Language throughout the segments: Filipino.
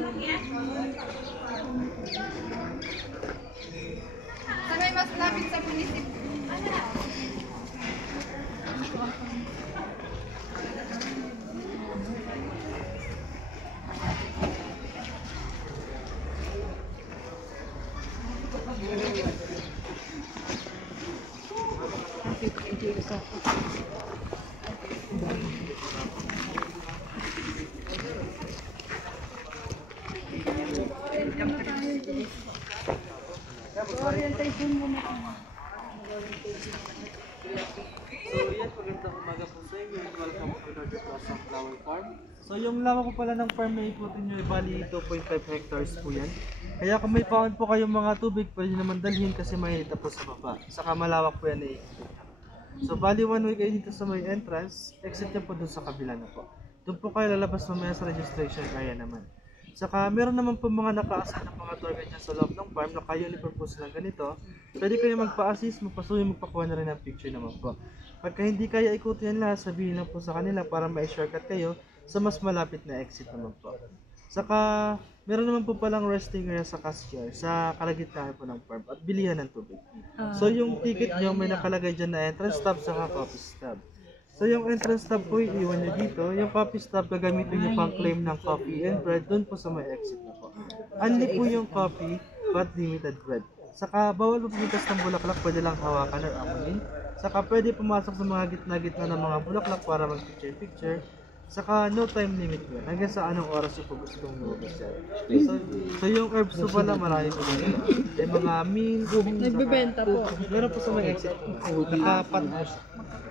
Sa may mas lapit sa munisip. Orientation mo na. So yan, magandang umaga po sa inyo and welcome to Norte Plaza Flower Farm. So yung laman po pala ng farm na ikutin nyo, bali 2.5 hectares po yan. Kaya kung may paon po kayong mga tubig, pwede naman dalhin kasi mahita po sa baba. Saka malawak po yan na ikot. So bali 1 way kayo dito sa may entrance, exit nyo po dun sa kabila na po. Doon po kayo lalabas mamaya sa registration area naman. Saka meron naman po mga naka-assign na mga tour guide dyan sa loob ng farm, naka-uniform po silang ganito. Pwede kayo magpa-assist, magpasuyo, magpakuha na rin ng picture naman po. Pagka hindi kaya ikutin yan lahat, sabihin lang po sa kanila para ma-shortcut kayo sa mas malapit na exit naman po. Saka meron naman po palang resting area sa cashier sa kalagitnaan po ng farm at bilihan ng tubig. So yung ticket nyo may nakalagay dyan na entrance stop saka coffee stop. So yung entrance stop po iiwan nyo dito, yung coffee stop gagamitin nyo pang claim ng coffee and bread dun po sa may exit na po. Only po yung coffee but limited bread. Saka bawal po pumitas ng bulaklak, pwede lang hawakan or amunin. Saka pwede pumasok sa mga gitna-gitna ng mga bulaklak para mag-picture-picture. Saka no time limit yun, hanggang sa anong oras yung po gusto kong lumabas yan. So yung herbs po pala marami po dito. Yung mga mint, Nagbebenta po. meron po sa may exit. Nakapat po siya.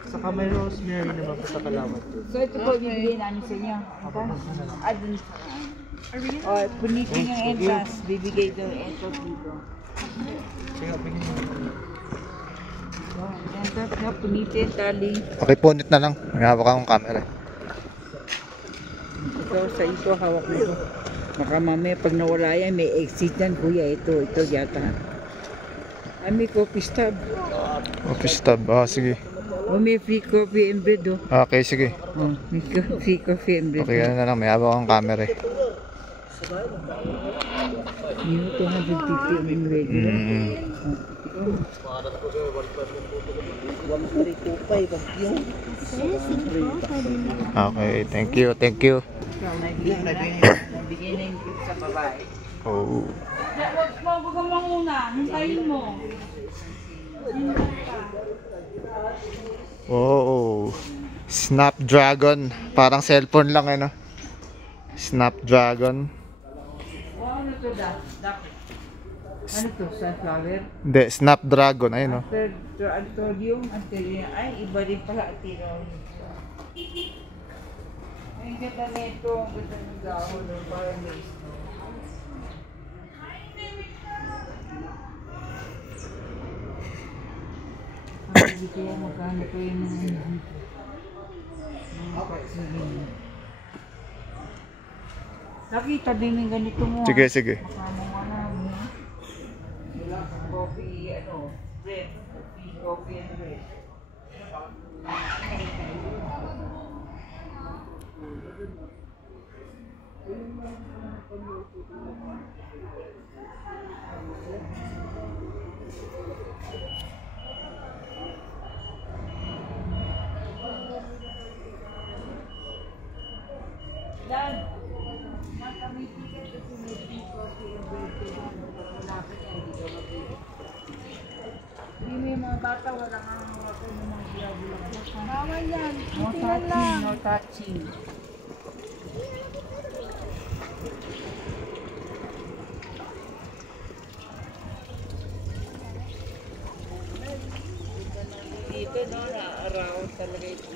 Saka may rosemary naman po sa kalawat. So ito po bibigay namin sa inyo. Adun sa o, punitin yung entrance. Bibigay daw yung entrance dito. Sige, bigyan mo. So, entrance nga, punitin, tali. Okay, punit na lang. May hawak akong camera. Ito sa ito, hawak mo ito. Baka mamaya pag nawala yan, may exit yan, kuya. Ito yata. Ay, may coffee stub. Office tab. Sige. O, may free coffee and bread, oh. Okay, sige. Oh, may free coffee and bread. Okay, ano na lang. May hawak akong camera. Yung 250 yung regular. Okay, thank you, thank you. Nabigyan na yung gift sa babae. Oh. Huwag ka manguna. Hintayin mo. Oh. Snapdragon. Parang cellphone lang ano. Snapdragon. Ano to da? Ano to? Sunflower? Hindi, Snapdragon. Ayun oh. Anthodium, ay iba din pala Anthodium. Ang ganda na ito, ang ganda ng dahon, parang may snow. Hindi kaya magkano ko yung nakita din yung ganito mo. Sige, sige. Makano nga namin. Coffee, bread. Coffee and bread. Dan, kami ticket kasi may coffee and bread. Malapit na hindi ka mabili. Hindi may mga bata, wala kang mga biyabulak. Bawal yan. No Tingnan lang. touching, no touching. Dito no, na-around talaga ito.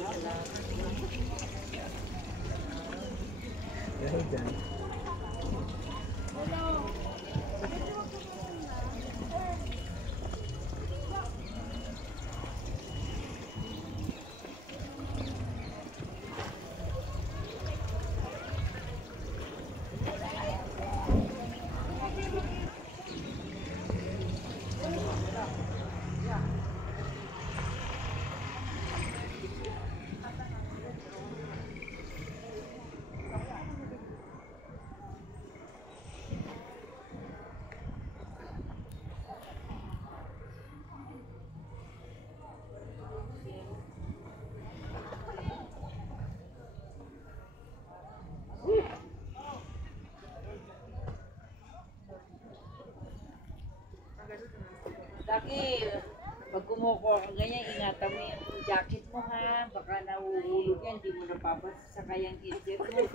sumuko ka ganyan, ingatan mo yung jacket mo ha. Baka nahuhulog yan, hindi mo napapasa sa kayang headset mo.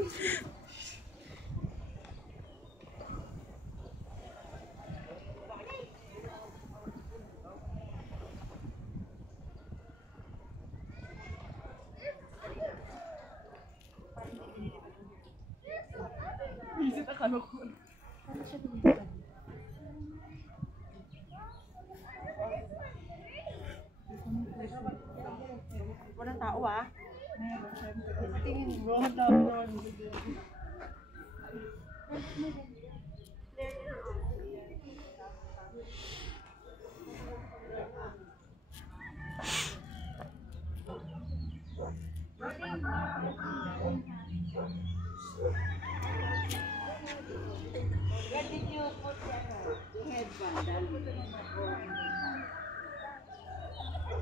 Walang tao ah. Where did you put the headband?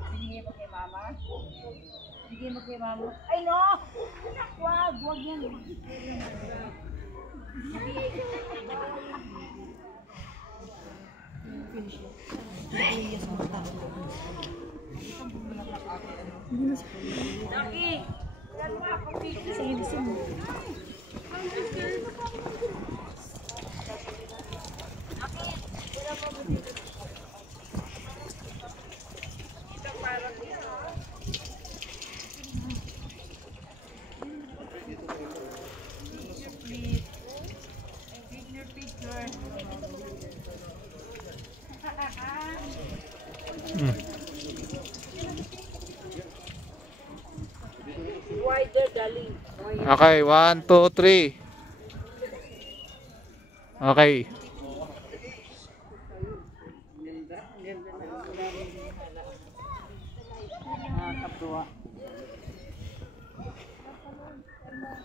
Binigay mo kay mama? Binigay mo kay mama? Ay no! Anak, wag! Wag yan! Daki! Yan mo ako dito! Wider, darling. Okay, 1, 2, 3. Okay. Nakakatuwa.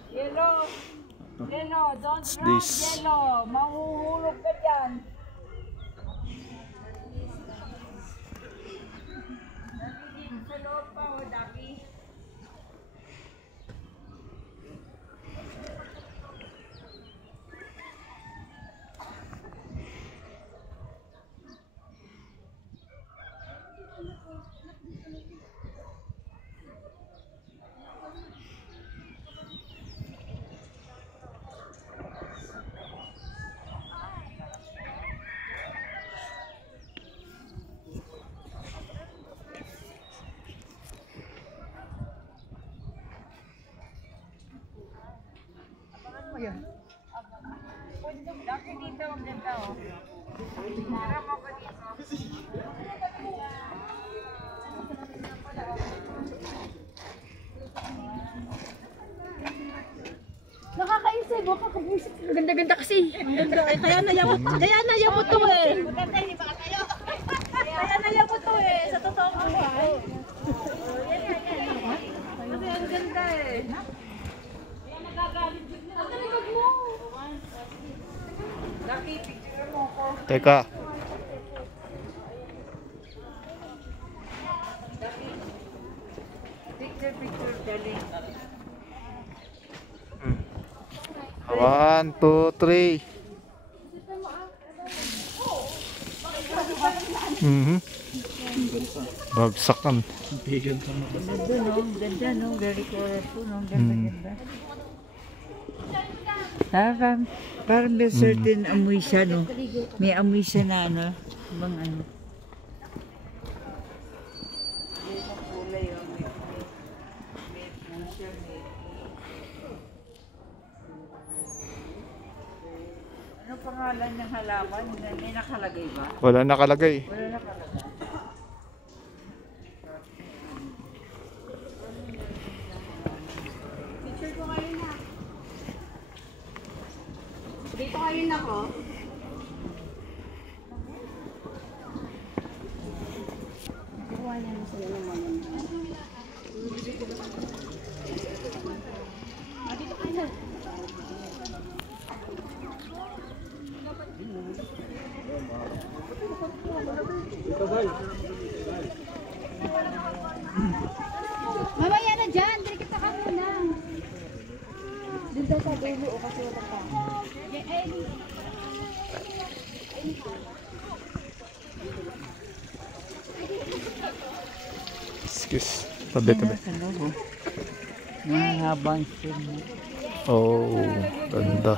Yellow! Yellow! Don't run, this? Yellow! Mahuhulog ka dyan! Nandito sa loob pa, o Daki? Daki dito, ang ganda oh. Harap ako dito. Nakakaisip, kakabwisit. Ganda-ganda kasi. Ang ganda. Kaya nayabot to eh. Maganda, hindi ba kayo? Kaya nayabot to eh, sa totoong buhay. Kasi ang ganda eh. Ang talikod mo. Daki, picture mo ko. Teka. Picture, darling. 1, 2, 3. Bagsak kan. Ganda no, ganda no, very colorful no, ganda. Parang may certain amoy siya no. May amoy siya na ano, bang ano. May kulay oh, may pusya, may ano pangalan ng halaman? May nakalagay ba? Wala nakalagay. Wala nakalagay. Picture ko kayo na. Dito kayo na ko. Kuha niya na sila ng mga. Dito kayo na. Mamaya na dyan, dirikita ka muna. Doon daw sa dulo o kasi wala pa. Kiss. Tabi-tabi. Mahabang stem mo. Oh, ganda.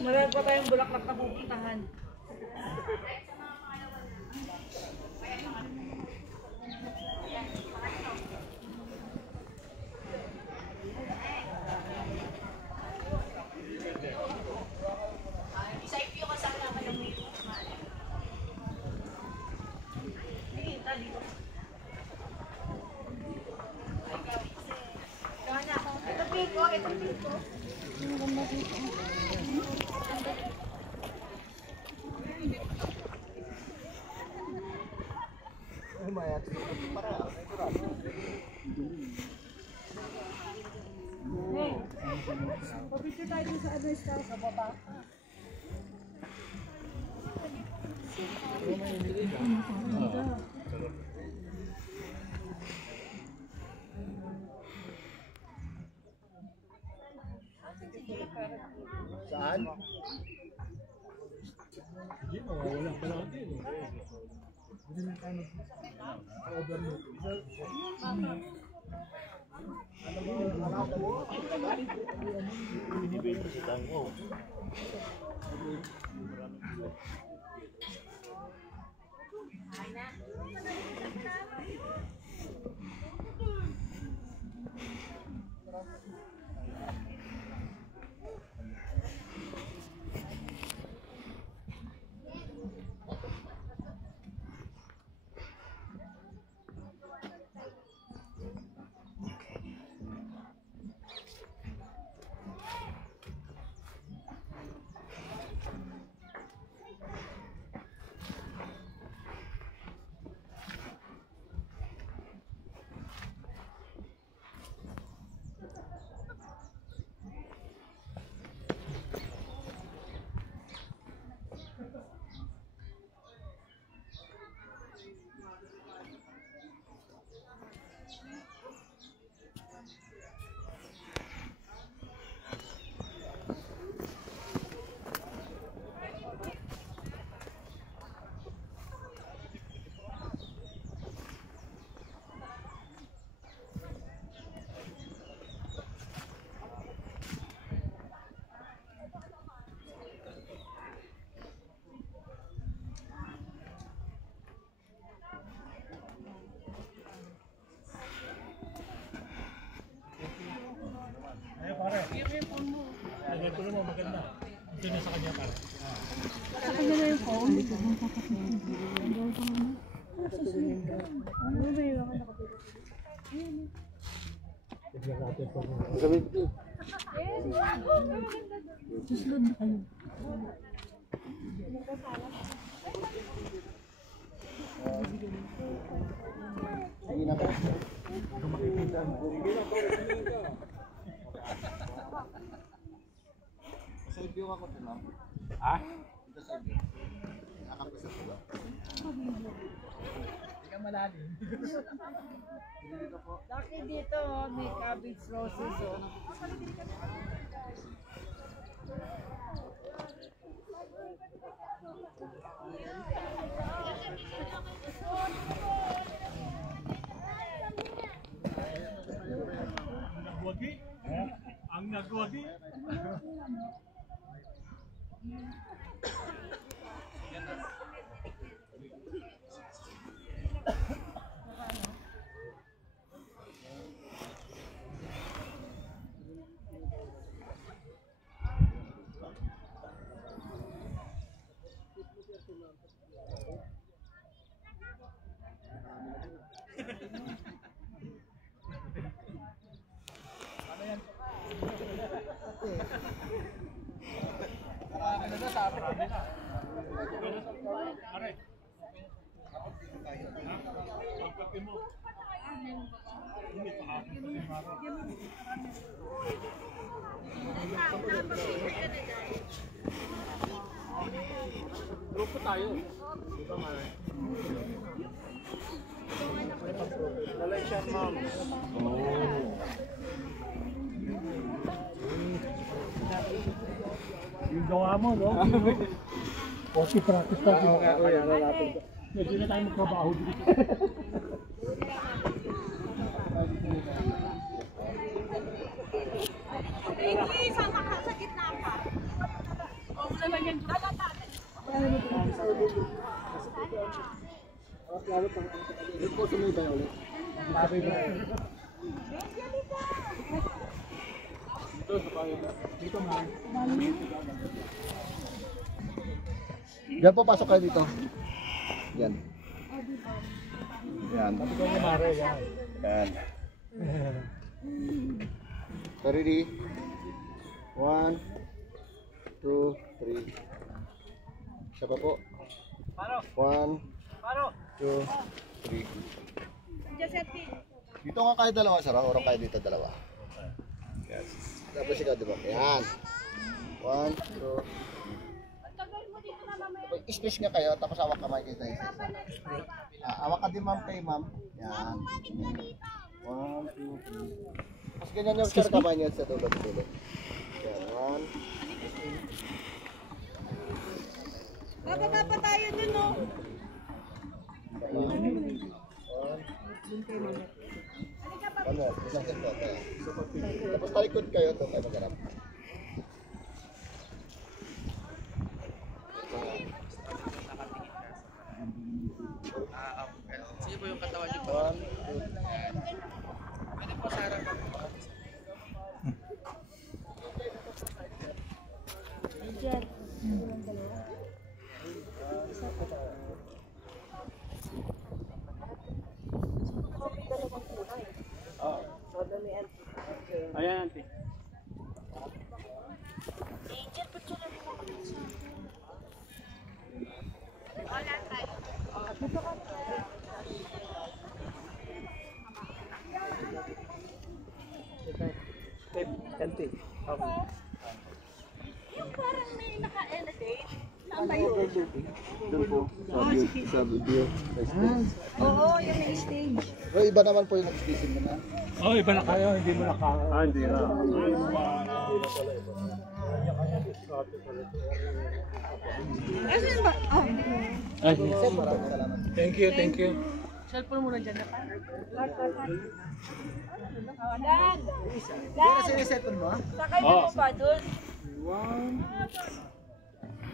Marami pa tayong bulaklak na pupuntahan. Pabiti tayo sa ano style sa baba. Saan? Laki dito, may cabbage roses. Ang nagwagi. Yung gawa mo, no? Okay, practice tayo. Medyo na tayo magtrabaho dito. Hindi, sama ka sa gitna pa. O, wala lang yan. Lalatatin. Diyan po, pasok kayo dito. Yan. Yan. Yan. So, ready? 1, 2, 3. Isa pa po. 1, 2, 3. Dito nga kayo dalawa, Sarah. Orong kayo dito dalawa. Yes. Tapos ikaw, diba? Yan. 1, 2, space nga kayo, tapos awak kamay kayo tayo. Awak ka din ma'am kay ma'am. Yan. 1, 2, 3. Tapos ganyan yung sir kamay niya sa dulo-dulo. Yan. 1. Bababa pa tayo dun, no? Ano? Isang set po. Tapos talikod kayo, ito tayo magharap. Sige po yung katawan niyo. 1, 2, Pwede po sa harap. Ayan, auntie. Yung parang may naka-elevate. Saan ba yun? doon po. Sa video. Sa stage. Oo, yung may stage. Pero iba naman po yung nag-station naman. Oh, iba na kayo, hindi mo na kaya. Hindi na. Asan ba? Oh. Ay, Maraming salamat. thank you, thank you. Cellphone muna dyan na pa. Dan! Dan! Sinesettle mo? Sakay mo ba dun?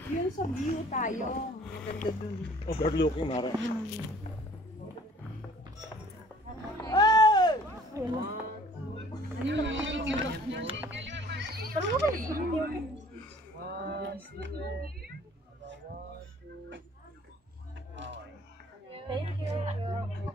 Yun sa view tayo. Maganda dun. Overlooking, Mara. Thank you.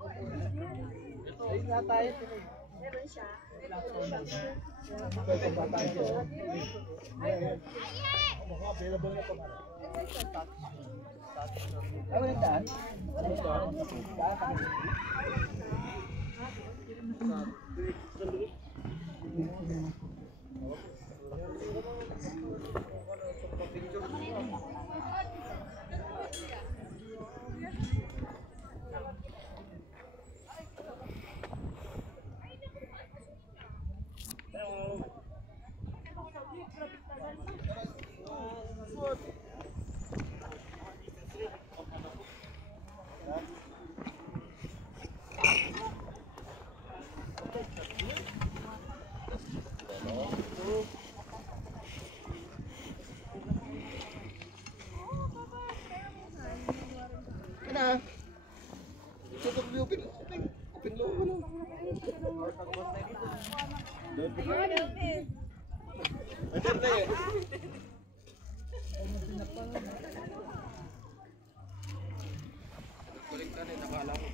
Open low mo lang. Andyan na eh. Kulik ka rin, nakala ko.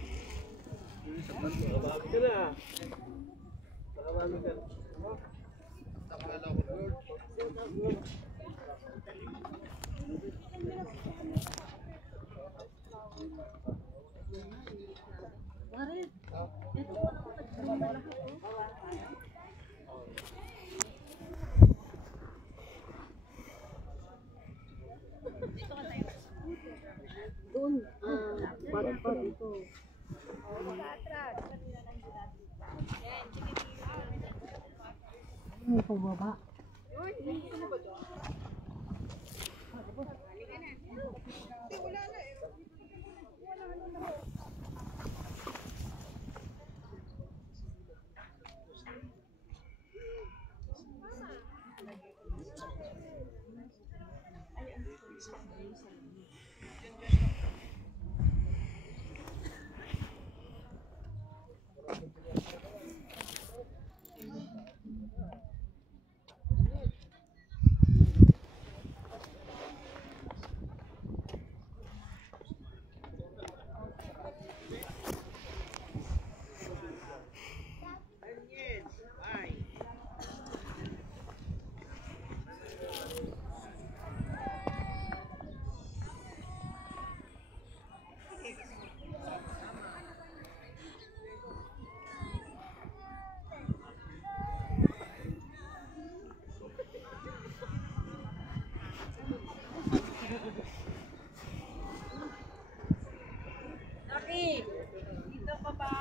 Dito ka ba?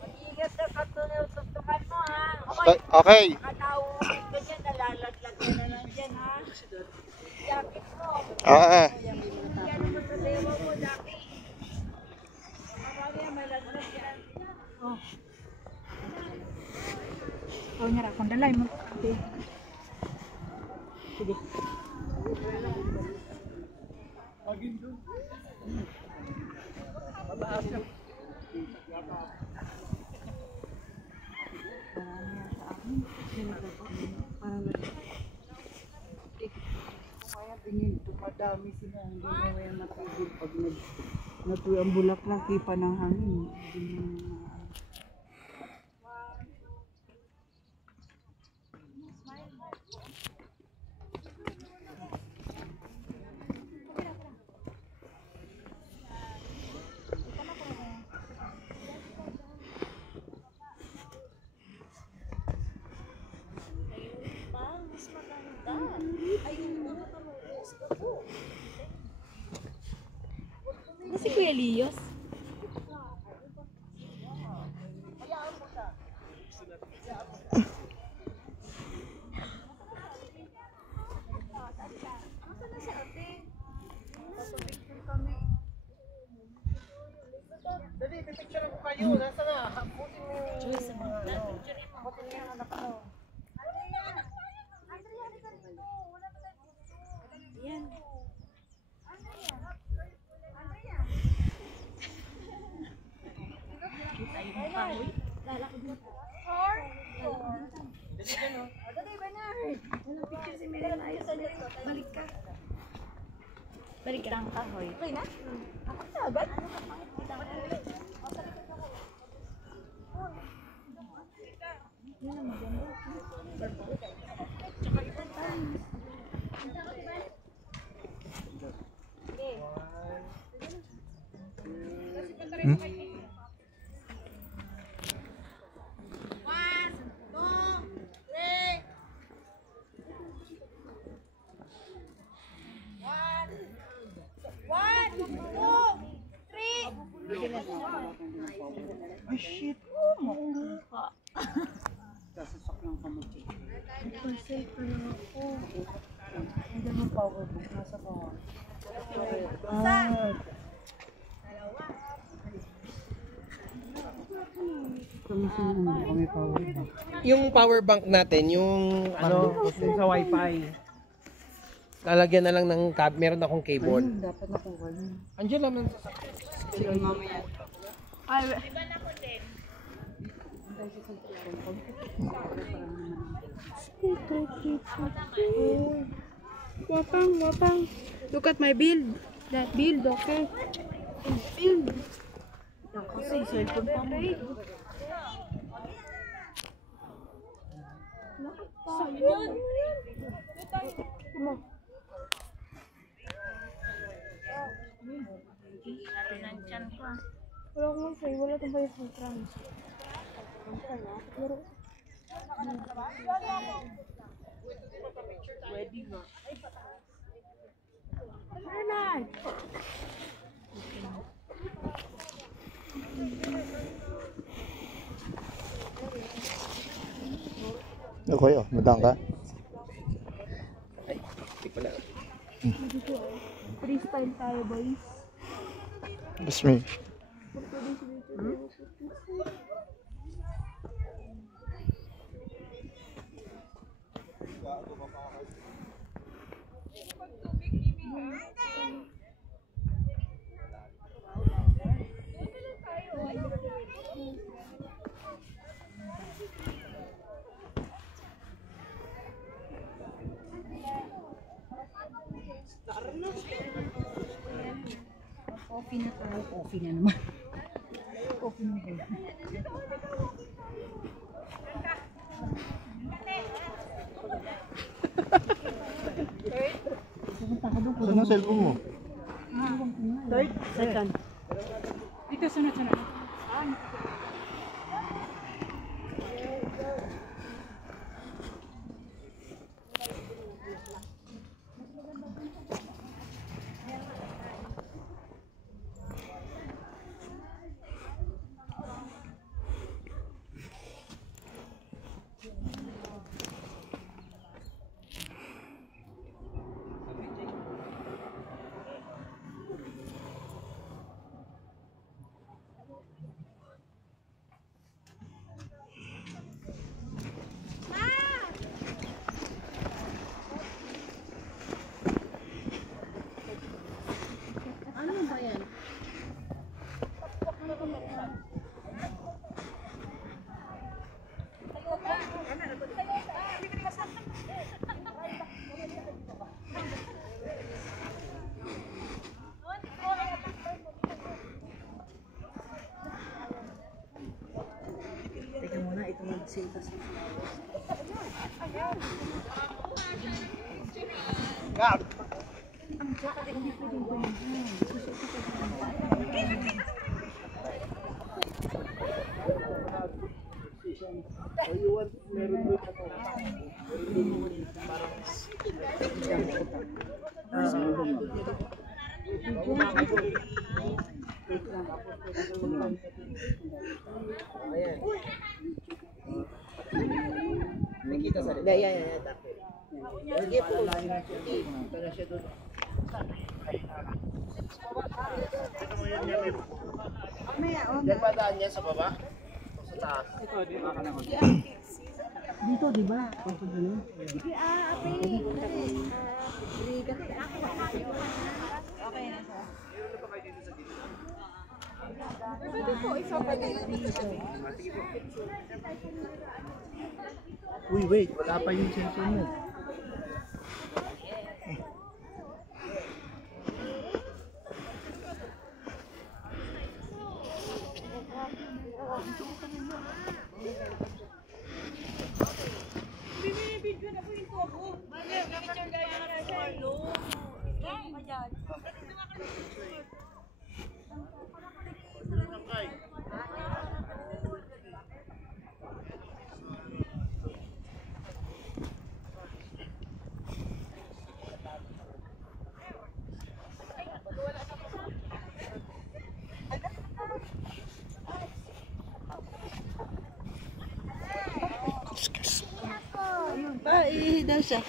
Mag-iingat ka katunay tutukan mo ha. Okay. Katauhin ka dyan, nalalaglag ka na lang dyan ha. Jacket mo. Yan mo sa dewa mo, Jackie. Mamaya may laglag yan. Oh, nga ra, kung dalay mo. Sige. Kaya tingin, dumadami sila. Hindi na kaya matigil pag natuloy ang bulaklak, kipa ng hangin. Hindi na Si Kuya Lios. Dali, pipicture ko kayo. Nasa na? Butin mo yung... Butin mo yung anak ko. Balik ka. Kahoy. okay na? Ako na agad? Ay, shit. Maunggo ka. Kasasak lang ka mo. Parcel ko lang ako. Hindi mo power book. Nasa ka. Yung power bank natin, yung ano, yung sa wifi. Lalagyan na lang ng meron akong cable. Dapat nakuha yun. Andiyan naman sa Sige, mamaya. Ay, wapang. Look at my build. That build, okay? Build. Kasi cellphone pa mo. Sayang. Wala akong say, wala itong bayad ng trans. Pwede nga. Alright. Okay, oh. Madang ka. Freestyle tayo, boys. That's me. Coffee na tayo. Coffee na naman. Coffee na ba? Saan ang cellphone mo? Third, second. Dito, sunod. Ano ba yan? Teka muna, ito mag-save. Nakita sa rin. Yeah. Sige po. Para siya doon. Diyan ba daan niya sa baba? O sa taas? Dito, di ba? Uy, wait. Wala pa yung cellphone mo. Ay, daw siya.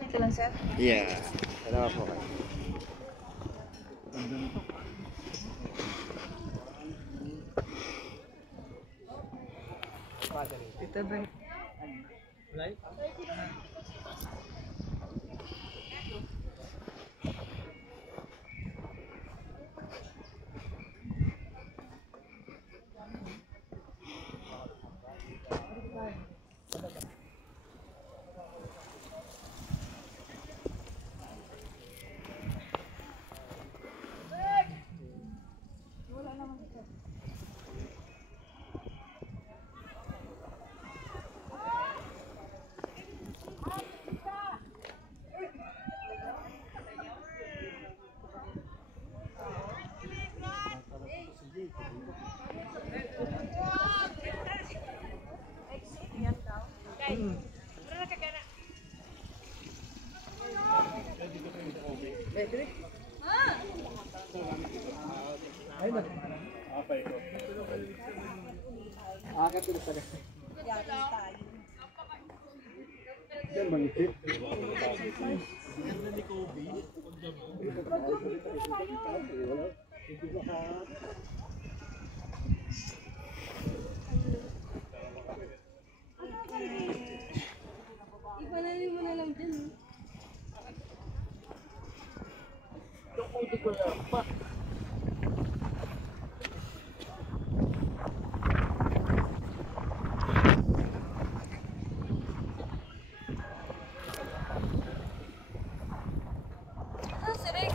Ito lang, sir? Yeah. Dalawa po kayo. Ito ba? Ipananin mo na lang dyan. Ah, sirik.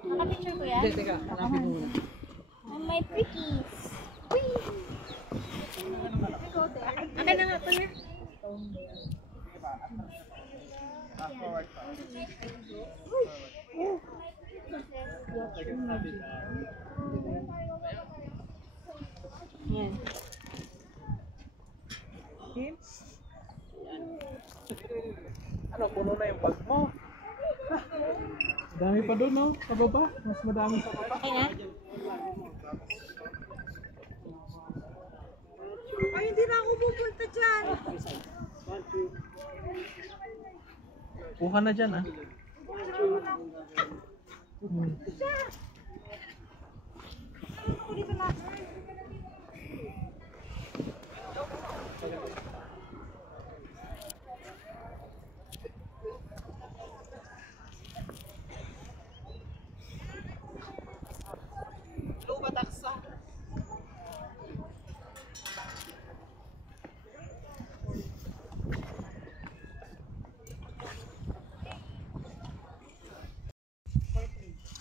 Naka-picture ko yan? Hindi, teka. Hanapin mo muna. My pickies. Whee! Akin na nga ito na. Yan. Ano, puno na yung bag mo. Dami pa doon, no? Sa baba. Mas madami sa baba. Okay na? Ay, hindi na ako pupunta dyan. Kuha na dyan ah.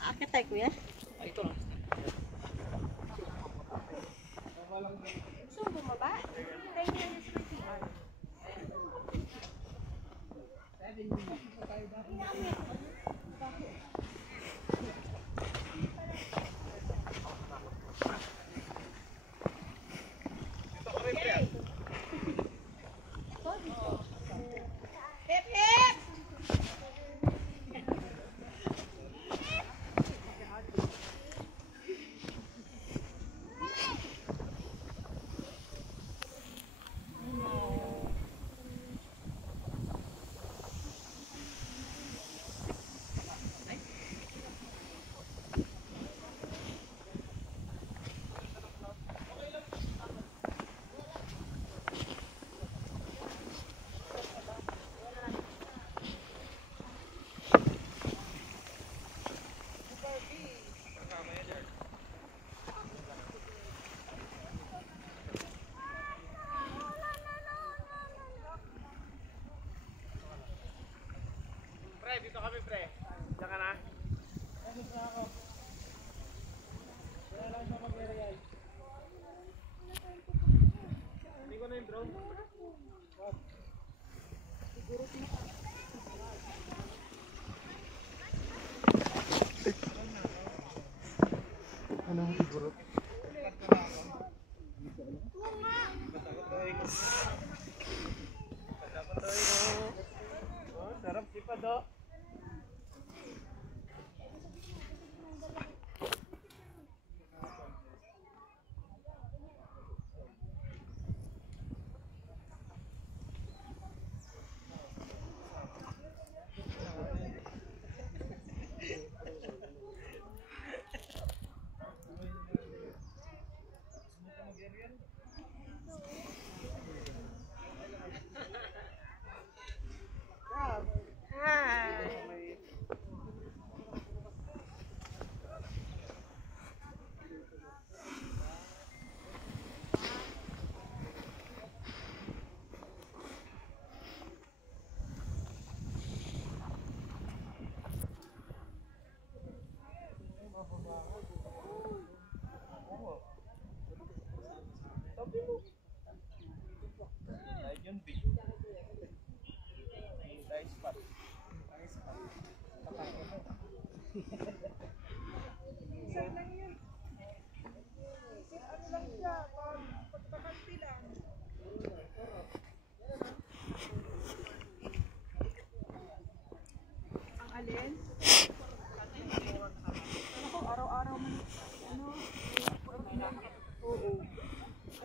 Akit tayo kuya? Gusto mo bumaba? Tayo niya sa CR.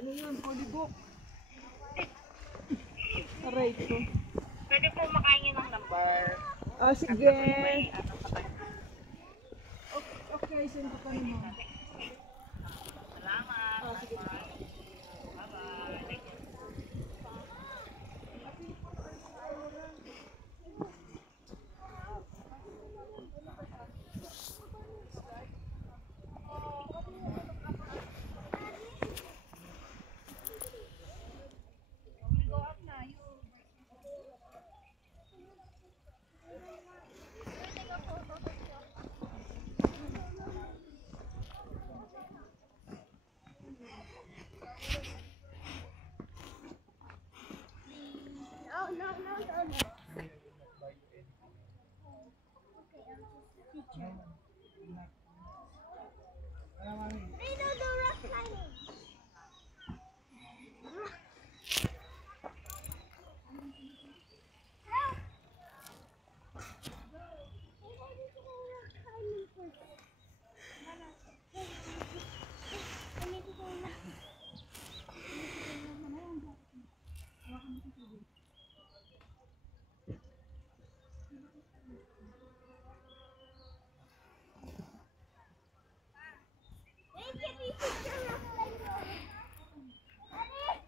Ano yun? Polybok. Aray ko. Pwede po makain ng number. Ah, sige. Okay, send ko pa naman. Salamat. Ah, sige.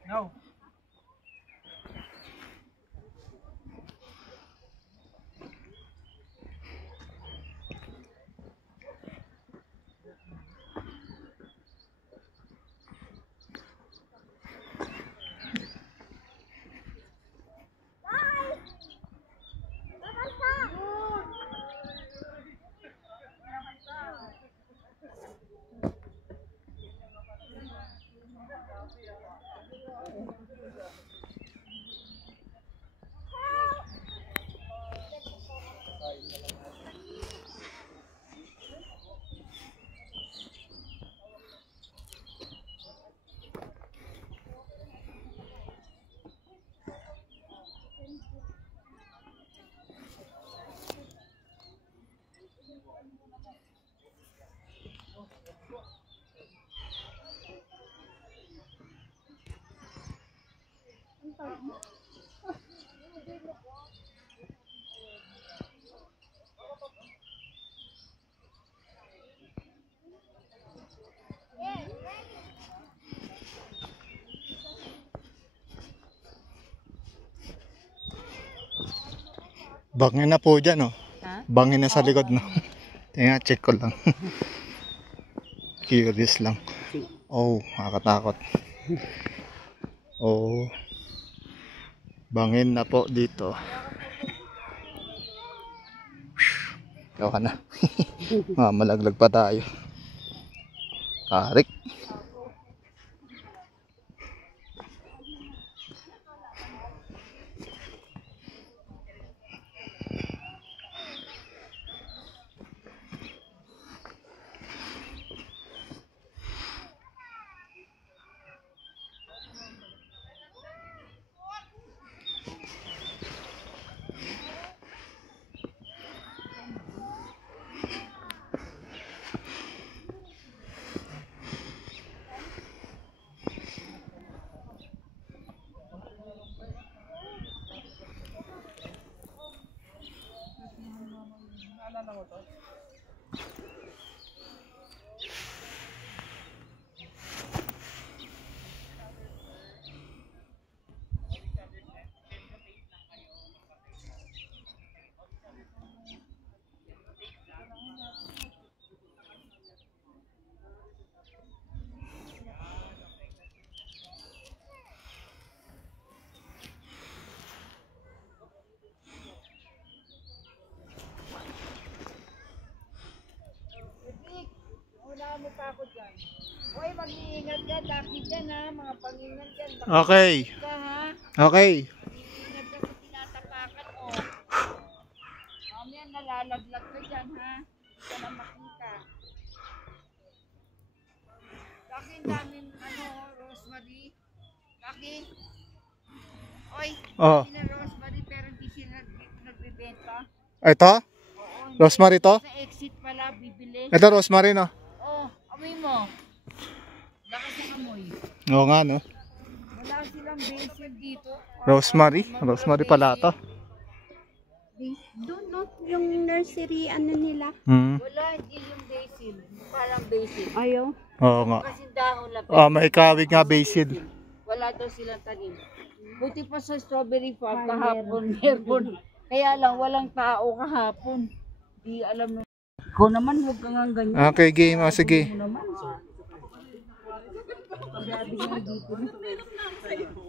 No. Bangin na po dyan, oh. Bangin na sa likod, no. Tingnan, check ko lang. Curious lang. Oh, nakakatakot. Oh. Bangin na po dito. Ikaw ka na. Malaglag pa tayo. Tarik. Mo pa ako dyan. Hoy, mag-iingat ka. Laki dyan ha. Mga pangingat dyan. Okay. Ka ha. Okay. Mag-iingat ka sa tinatapakan o. Mamaya nalalaglag ka dyan ha. Hindi ka na makita. Laki ang daming rosemary. Laki. Oy, Oh. dami na rosemary pero hindi sila nagbibenta. Ito? Oo, Rosemary to? sa exit pala bibili. Ito rosemary no? Oh, amoy mo. Lakas ng amoy. Oo nga no. Wala silang basil dito. Rosemary? Rosemary pala to. Doon, no? Yung nursery, ano nila? Wala, hindi yung basil. Parang basil. Ayaw. Oo nga. Kasi dahon lang. May kawig nga basil. Wala daw silang tanim. Buti pa sa strawberry farm kahapon meron. Kaya lang walang tao kahapon. Di alam nung... Ikaw naman, huwag kang ang ganyan. Okay, game. Sige. Ikaw naman. Grabe nga dito.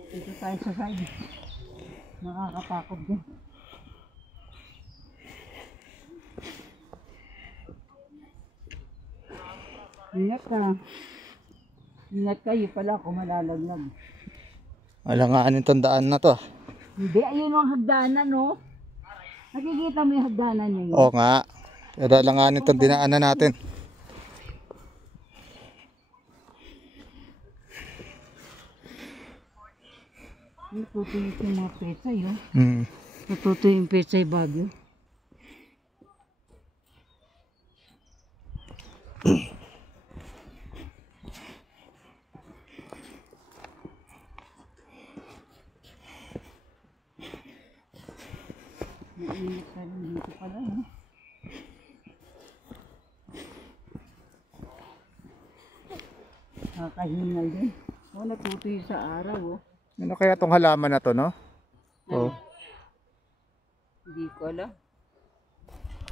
Dito tayo sa side. Nakakatakot din. Ingat ka. Ingat kayo pala kung malalaglag. Alangaan itong daan na to. Hindi, ayun ang hagdanan, no? Nakikita mo yung hagdanan niya yun? Oo nga. Pero alangaan itong dinaanan natin. Natutuyot yung mga petsay, yun. Hmm. Natutuyot yung petsay Baguio. Mainit pa rin dito pala, no? Nakakahingal din. Oh, natutuyo sa araw, oh. Ano kaya itong halaman na to, no? Oo. Hindi ko alam.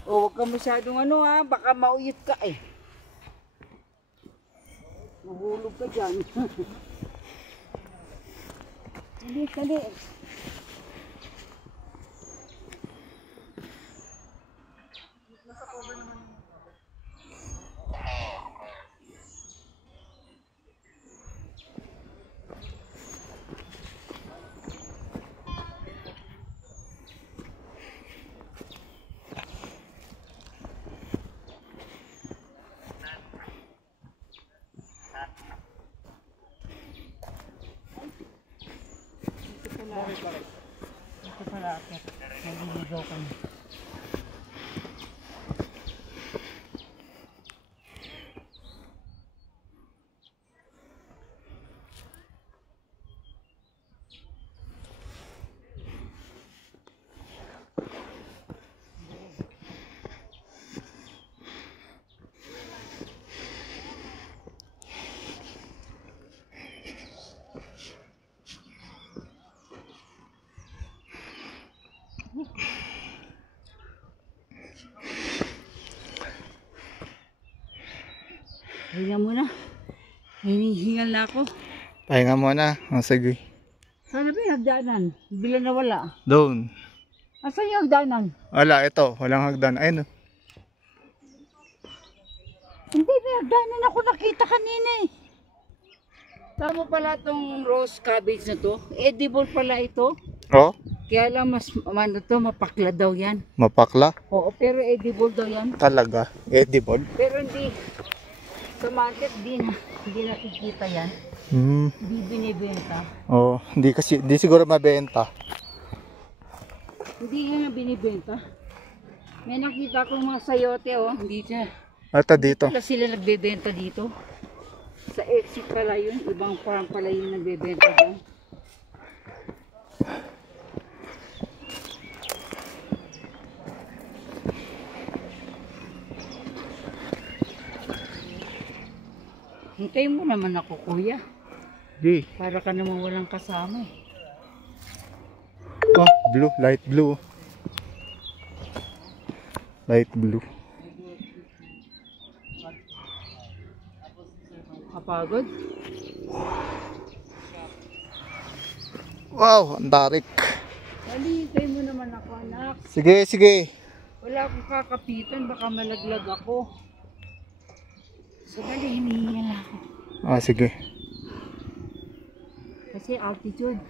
Oh, huwag ka masyadong ano ha, baka mauyit ka eh. Mahulog ka dyan. Hindi, kali. Ito pala ako. Maliligaw kami. Hinga muna. Hinihingal na ako. Pahinga muna. Sige. Sana ba yung hagdanan? Bila na wala. Doon. Asan yung hagdanan? Wala, ito. Walang hagdan. Ayun. Hindi, may hagdanan ako nakita kanina eh. Tama pala tong rose cabbage na to. Edible pala ito. Oh, Kaya lang mas ano to, mapakla daw yan. mapakla. Oo, pero edible daw yan. Talaga. Edible. Pero hindi, sa market hindi nakikita yan. Hmm. Hindi binibenta. Oh, hindi siguro mabenta. Hindi nga binibenta. May nakita akong mga sayote oh, hindi siya. Ito dito. Wala sila nagbebenta dito. Sa exit pala yun, ibang farm pala yung nagbebenta doon. Hintayin mo naman ako, kuya. Di. Para ka naman walang kasama eh. Oh, blue, light blue. Light blue. Kapagod? Wow, ang tarik. Dali, hintayin mo naman ako, anak. Sige, sige. Wala akong kakapitan, baka malaglag ako. So dali, hinihingal ako. Ah, sige. Kasi altitude.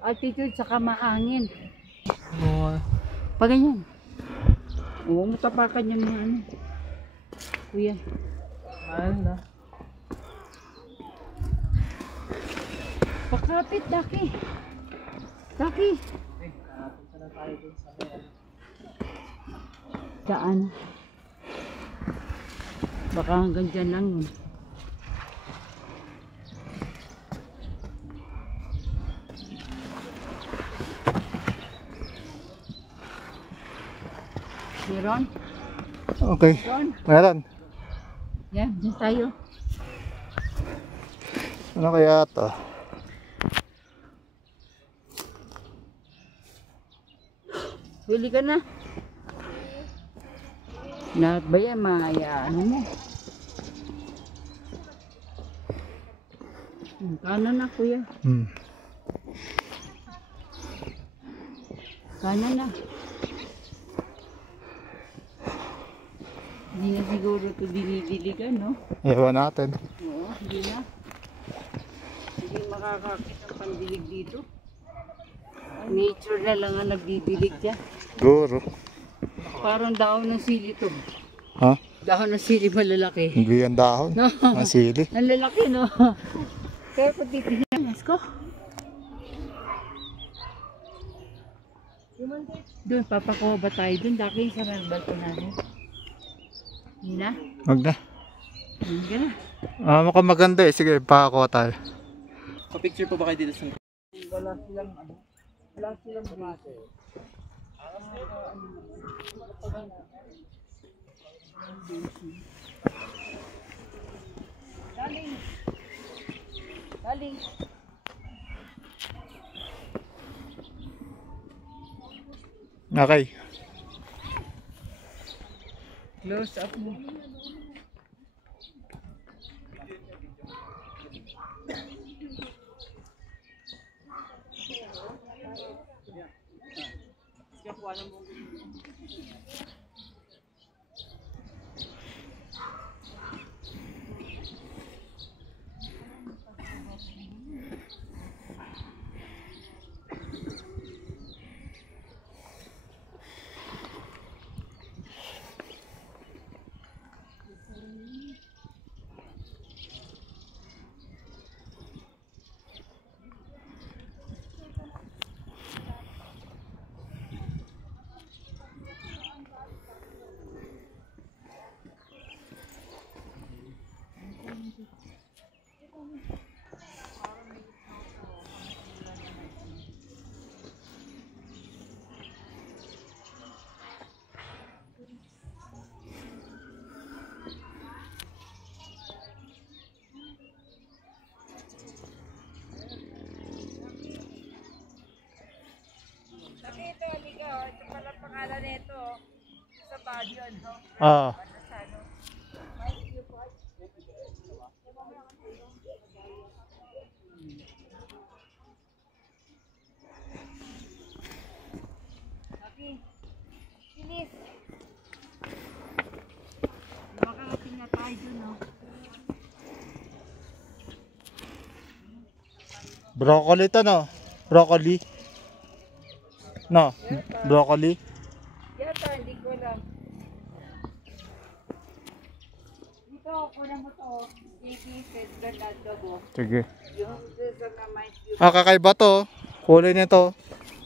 Altitude saka mahangin. Pag ganyan. Huwag mo tapakan yung mga ano. Kuya. Ano? Pakapit, Daki. Daki. Saan? Baka hanggang dyan lang yun. Meron? Okay. Meron? Meron. Yan, dyan tayo. Ano kaya to? Huli ka na. Lahat ba yan, ano mo? Kanan na, kuya. Kanan na. Hindi na siguro ito dinidiligan, no? Ewan natin. Oo, hindi na. Hindi makakakit ang pandilig dito. Nature na lang ang nagdidilig dyan. Siguro. Parang dahon ng sili to. Ha? Dahon ng sili malalaki. Hindi ang dahon. No. Ang sili. Ang lalaki, no? Kaya kung titignan, let's go. Doon, papakuha ba tayo doon? Daki sa balto natin. Hindi na? Wag na. Hindi na. Ah, mukhang maganda eh. Sige, pakakuha tayo. Pa-picture po ba kayo dito sa... Daling. Daling. Okay. Close up mo. Ito, amiga, ito pala pangalan nito. Sa Baguio, no? Ah. Okay. Finish. Makakating na tayo. Broccoli to, no? Broccoli. No, broccoli. Yata, hindi ko alam. Dito, kunan mo to. Ikikit, ganda dogo. Sige. Yung sa kamay. Ah, kakaiba to. Kulay nito.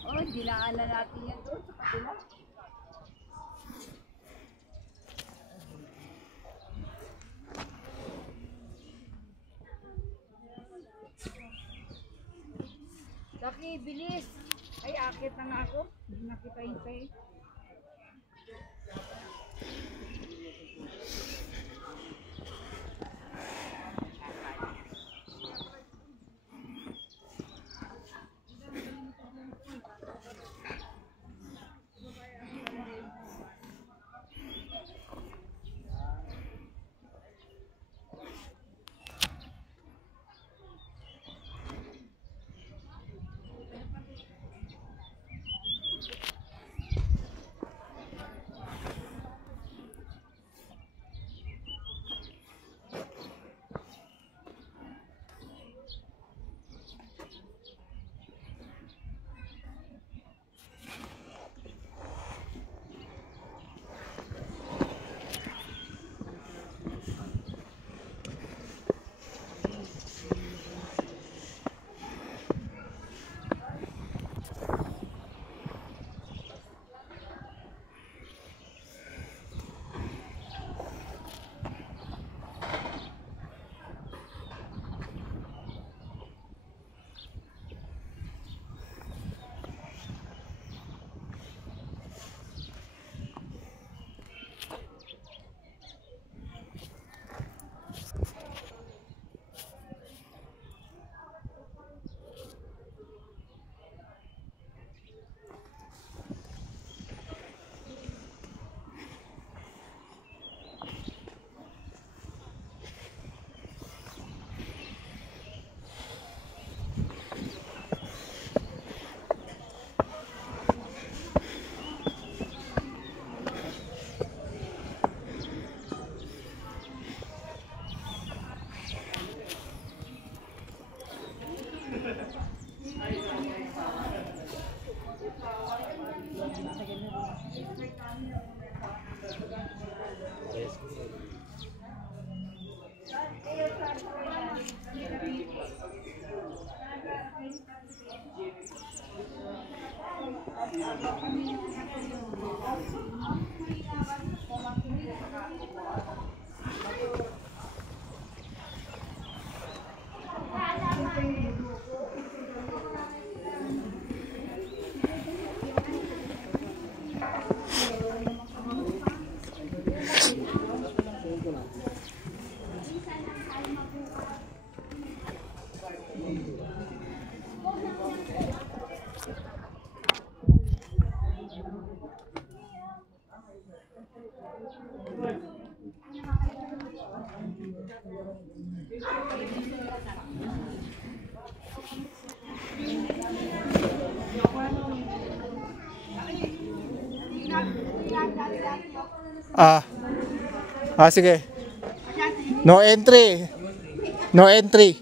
Oh, dinaanan natin yan doon sa kabila. Laki, bilis. Ay, akit na nga ako. Hindi nakita yung face. Sige. No entry. No entry.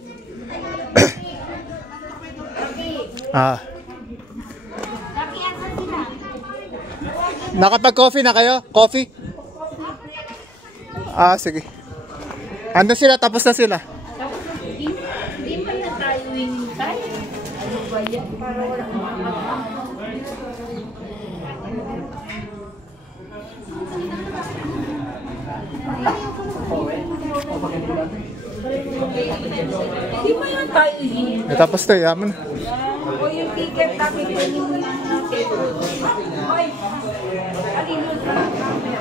Nakapag-coffee na kayo? Coffee? Sige. Ando sila, tapos na sila. Hindi pa na tayo hintay. Ano ba yan? Para walang Hindi pa yan tayo hintay. Tapos na, yaman. O yung ticket namin kunin mo lang natin. Ay, alinod na lang namin.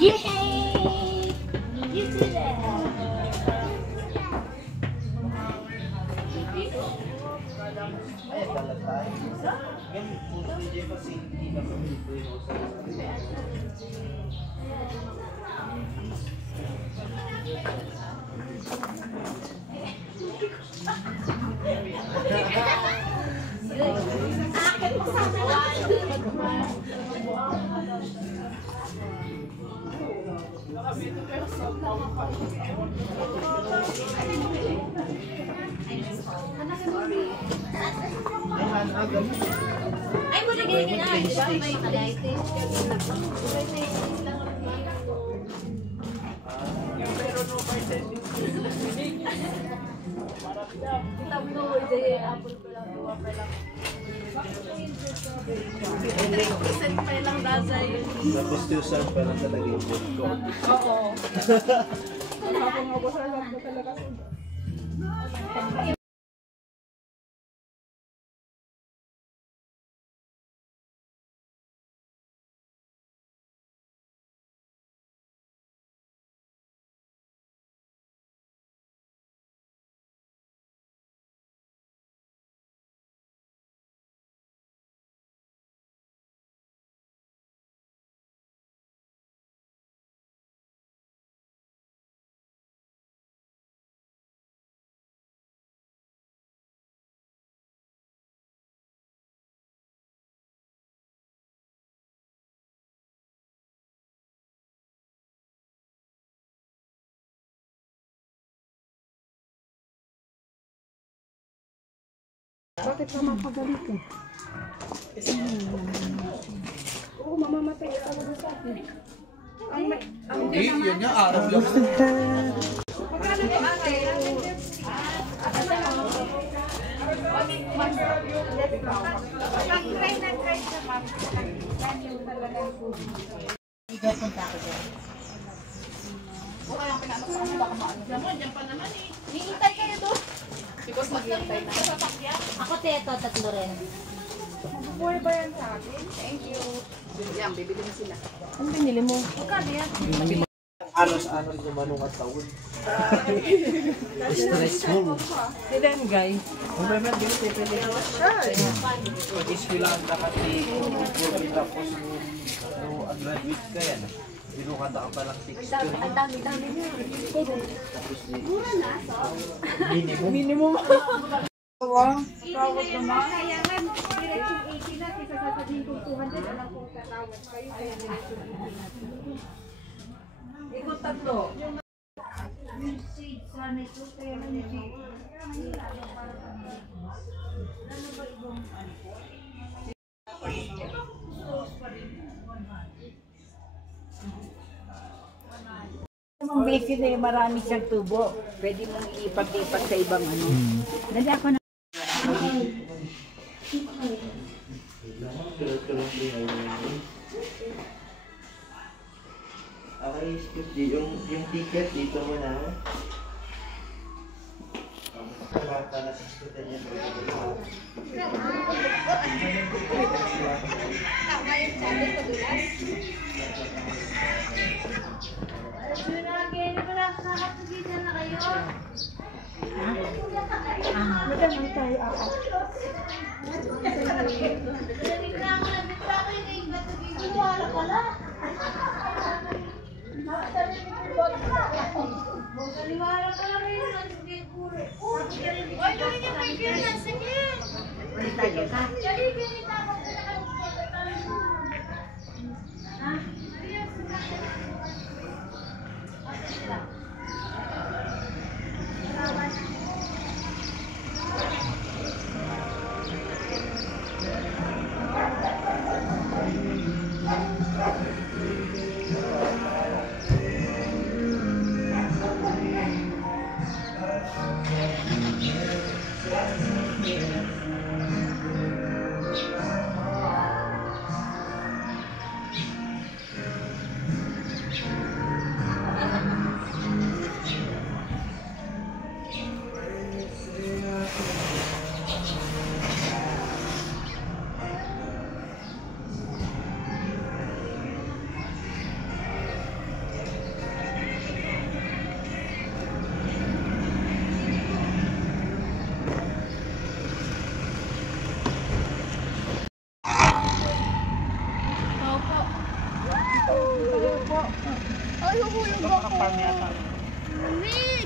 Yay! You did it! Ay, muna ganyan na. Diba? May Nagustusan pa lang talaga yung book ko. Bakit naman pagalit eh? Oo, mamamatay ka talaga sa akin. Hindi, yun nga, araw lang. hihintay kayo doon. Si boss maghihintay na. Ako teto, tatlo rin. Mabubuhay ba yan sa akin? Thank you. Yan, bibili na sila. Ano binili mo? Magkano yan? Anos-anos naman at taon. Stressful. And then guys, Kumemang din si Pili. Pag-iswilaan ka kasi tapos nung graduate ka yan. Binukada ka pa lang 6 Ang dami-dami niya. Mura na, so. minimum. Tawad naman. Kayangan, diretsong 80 na. Kisa sasabihin kong 200, alam kong tatawad kayo. Kaya diretsong 80 na. Ikot tatlo. Ang baking eh, marami siyang tubo. Pwede mong iipag-ipag sa ibang ano. Dali ako na. Okay, yung ticket dito mo na. Para sa student niya.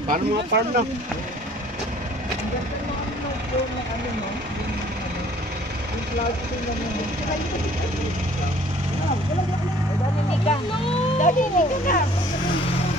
Paano mga farm na? Dali, hindi ka. Dali, hindi ka na.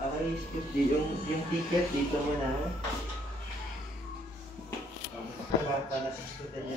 Okay, excuse me. Yung ticket dito mo na. Para sa student niya.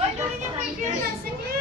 Oy, gawin niyo kay Fiona, sige.